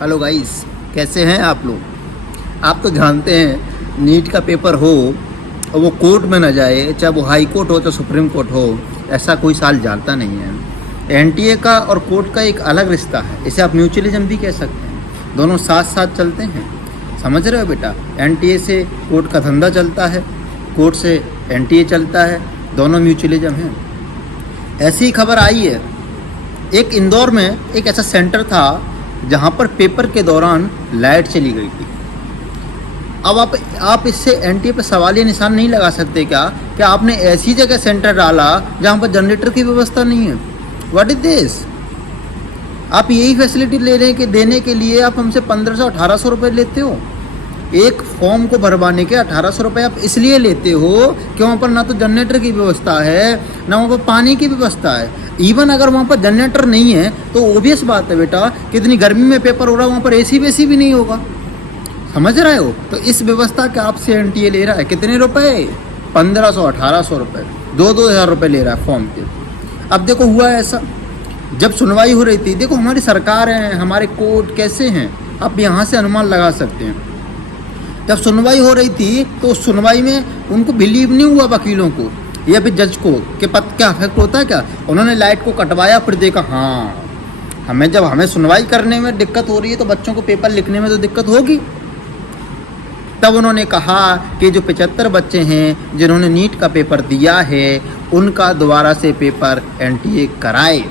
Hello guys, कैसे हैं आप लोग। आप तो जानते हैं नीट का पेपर हो और वो कोर्ट में ना जाए, चाहे वो हाई कोर्ट हो चाहे सुप्रीम कोर्ट हो, ऐसा कोई साल जानता नहीं है। एनटीए का और कोर्ट का एक अलग रिश्ता है, इसे आप म्यूचुअलिज्म भी कह सकते हैं। दोनों साथ साथ चलते हैं, समझ रहे हो बेटा। एनटीए से कोर्ट का धंधा चलता है, कोर्ट से एनटीए चलता है, दोनों म्यूचुअलिज्म हैं। ऐसी ही खबर आई है, एक इंदौर में एक ऐसा सेंटर था जहाँ पर पेपर के दौरान लाइट चली गई थी। अब आप इससे एनटीए पे सवाल ये निशान नहीं लगा सकते क्या कि आपने ऐसी जगह सेंटर डाला जहाँ पर जनरेटर की व्यवस्था नहीं है। What is this. आप यही फैसिलिटी देने के लिए आप हमसे 1500-1800 रुपये लेते हो। एक फॉर्म को भरवाने के 1800 रुपये आप इसलिए लेते हो कि वहाँ पर ना तो जनरेटर की व्यवस्था है, ना वहाँ पर पानी की व्यवस्था है। इवन अगर वहाँ पर जनरेटर नहीं है तो ओबियस बात है बेटा, कितनी गर्मी में पेपर हो रहा है, वहाँ पर एसी वेसी भी नहीं होगा। समझ रहे हो। तो इस व्यवस्था के आपसे एनटीए ले रहा है कितने रुपए, 1500-1800 रुपये, 2-2000 रुपये ले रहा है फॉर्म के। अब देखो हुआ ऐसा, जब सुनवाई हो रही थी, देखो हमारी सरकार है, हमारे कोर्ट कैसे हैं, आप यहाँ से अनुमान लगा सकते हैं। जब सुनवाई हो रही थी तो उस सुनवाई में उनको बिलीव नहीं हुआ, वकीलों को या फिर जज को, कि पता क्या इफेक्ट होता है क्या। उन्होंने लाइट को कटवाया, फिर देखा हाँ हमें सुनवाई करने में दिक्कत हो रही है तो बच्चों को पेपर लिखने में तो दिक्कत होगी। तब उन्होंने कहा कि जो 75 बच्चे हैं जिन्होंने नीट का पेपर दिया है उनका दोबारा से पेपर एनटीए कराए।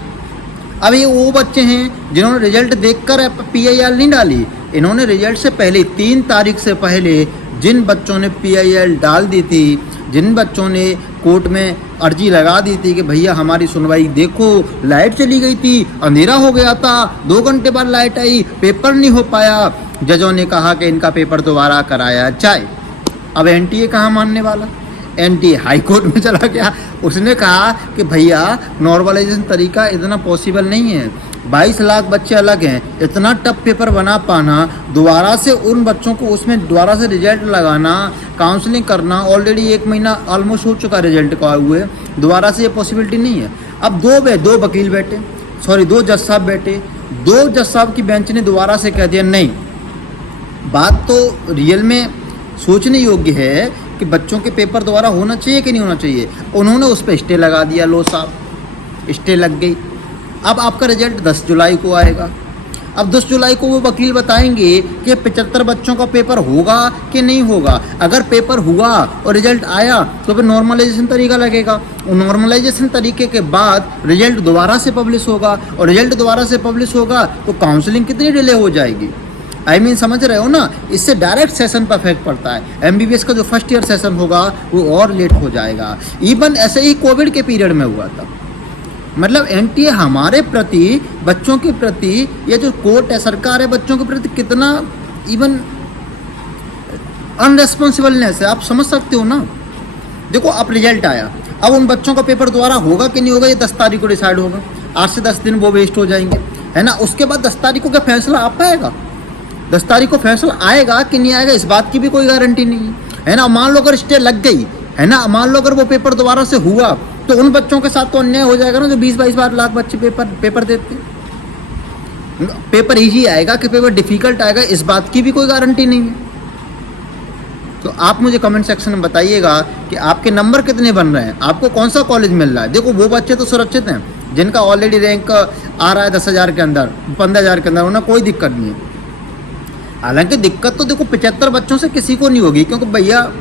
अब ये वो बच्चे हैं जिन्होंने रिजल्ट देखकर पीआईएल नहीं डाली, इन्होंने रिजल्ट से पहले 3 तारीख से पहले जिन बच्चों ने पीआईएल डाल दी थी, जिन बच्चों ने कोर्ट में अर्जी लगा दी थी कि भैया हमारी सुनवाई देखो, लाइट चली गई थी, अंधेरा हो गया था, 2 घंटे बाद लाइट आई, पेपर नहीं हो पाया, जजों ने कहा कि इनका पेपर दोबारा कराया जाए। अब एनटीए कहाँ मानने वाला, एनटीए हाई कोर्ट में चला गया। उसने कहा कि भैया नॉर्मलाइजेशन तरीका इतना पॉसिबल नहीं है, 22 लाख बच्चे अलग हैं, इतना टफ पेपर बना पाना, दोबारा से उन बच्चों को उसमें दोबारा से रिजल्ट लगाना, काउंसलिंग करना, ऑलरेडी 1 महीना ऑलमोस्ट हो चुका रिजल्ट का हुए, दोबारा से ये पॉसिबिलिटी नहीं है। अब 2 वकील बैठे, 2 जज साहब बैठे, 2 जज साहब की बेंच ने दोबारा से कह दिया नहीं, बात तो रियल में सोचने योग्य है कि बच्चों के पेपर दोबारा होना चाहिए कि नहीं होना चाहिए। उन्होंने उस पर स्टे लगा दिया, लो साहब स्टे लग गई। अब आपका रिजल्ट 10 जुलाई को आएगा। अब 10 जुलाई को वो वकील बताएंगे कि 75 बच्चों का पेपर होगा कि नहीं होगा। अगर पेपर हुआ और रिजल्ट आया तो फिर नॉर्मलाइजेशन तरीका लगेगा, और नॉर्मलाइजेशन तरीके के बाद रिजल्ट दोबारा से पब्लिश होगा, और रिजल्ट दोबारा से पब्लिश होगा तो काउंसलिंग कितनी डिले हो जाएगी। समझ रहे हो ना। इससे डायरेक्ट सेशन पर इफेक्ट पड़ता है। एमबीबीएस का जो फर्स्ट ईयर सेशन होगा वो और लेट हो जाएगा। इवन ऐसे ही कोविड के पीरियड में हुआ था। मतलब एनटीए हमारे प्रति, बच्चों के प्रति, ये जो कोर्ट है, सरकार है, बच्चों के प्रति कितना इवन अनरेस्पॉन्सिबलनेस है, आप समझ सकते हो ना। देखो अब रिजल्ट आया, अब उन बच्चों का पेपर दोबारा होगा कि नहीं होगा ये 10 तारीख को डिसाइड होगा। 8 से 10 दिन वो वेस्ट हो जाएंगे, है ना। उसके बाद 10 तारीख को क्या फैसला आ पाएगा, 10 तारीख को फैसला आएगा कि नहीं आएगा इस बात की भी कोई गारंटी नहीं है ना। मान लो अगर स्टे लग गई, है ना, मान लो अगर वो पेपर दोबारा से हुआ तो उन बच्चों के साथ तो अन्याय हो जाएगा ना जो 20-22 लाख बच्चे पेपर देते। पेपर इजी आएगा कि पेपर डिफिकल्ट आएगा इस बात की भी कोई गारंटी नहीं है। तो आप मुझे कमेंट सेक्शन में बताइएगा कि आपके नंबर कितने बन रहे हैं, आपको कौन सा कॉलेज मिल रहा है। देखो वो बच्चे तो सुरक्षित हैं जिनका ऑलरेडी रैंक आ रहा है 10,000 के अंदर, 15,000 के अंदर, उन्हें कोई दिक्कत नहीं है। हालांकि दिक्कत तो देखो 75 बच्चों से किसी को नहीं होगी, क्योंकि भैया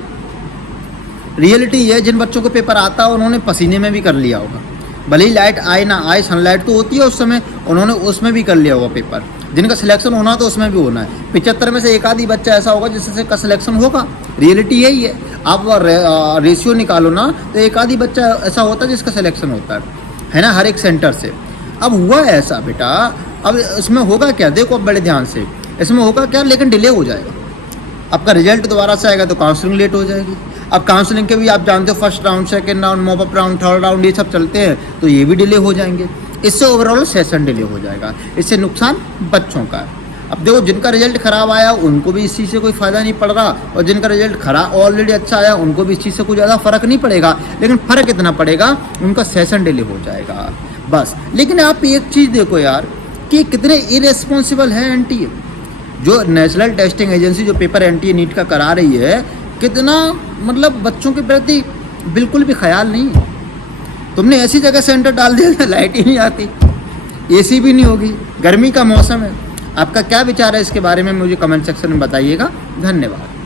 रियलिटी है जिन बच्चों को पेपर आता है उन्होंने पसीने में भी कर लिया होगा, भले ही लाइट आए ना आए, सनलाइट तो होती है उस समय, उन्होंने उसमें भी कर लिया होगा पेपर। जिनका सिलेक्शन होना तो उसमें भी होना है। 75 में से एक आधी बच्चा ऐसा होगा जिससे का सिलेक्शन होगा। रियलिटी यही है। आप रेशियो निकालो ना तो एक आधी बच्चा ऐसा होता है जिसका सिलेक्शन होता है ना, हर एक सेंटर से। अब हुआ ऐसा बेटा, अब इसमें होगा क्या, देखो अब बड़े ध्यान से, इसमें होगा क्या, लेकिन डिले हो जाएगा। आपका रिजल्ट दोबारा से आएगा तो काउंसलिंग लेट हो जाएगी। अब काउंसलिंग के भी आप जानते हो first round, second round, mop up round, third round, ये सब चलते हैं, तो ये भी डिले हो जाएंगे। इससे ओवरऑल सेशन डिले हो जाएगा। इससे नुकसान बच्चों का है। अब देखो जिनका रिजल्ट खराब आया उनको भी इस चीज़ से कोई फ़ायदा नहीं पड़ रहा, और जिनका रिजल्ट खराब ऑलरेडी अच्छा आया उनको भी इस चीज़ से कोई ज़्यादा फ़र्क नहीं पड़ेगा। लेकिन फ़र्क इतना पड़ेगा, उनका सेशन डिले हो जाएगा बस। लेकिन आप एक चीज़ देखो यार कि कितने इरेस्पॉन्सिबल है एनटीए। जो नेशनल टेस्टिंग एजेंसी जो पेपर एनटीए नीट का करा रही है, कितना मतलब बच्चों के प्रति बिल्कुल भी ख्याल नहीं है। तुमने ऐसी जगह सेंटर डाल दिया लाइट ही नहीं आती, एसी भी नहीं होगी, गर्मी का मौसम है। आपका क्या विचार है इसके बारे में मुझे कमेंट सेक्शन में बताइएगा। धन्यवाद।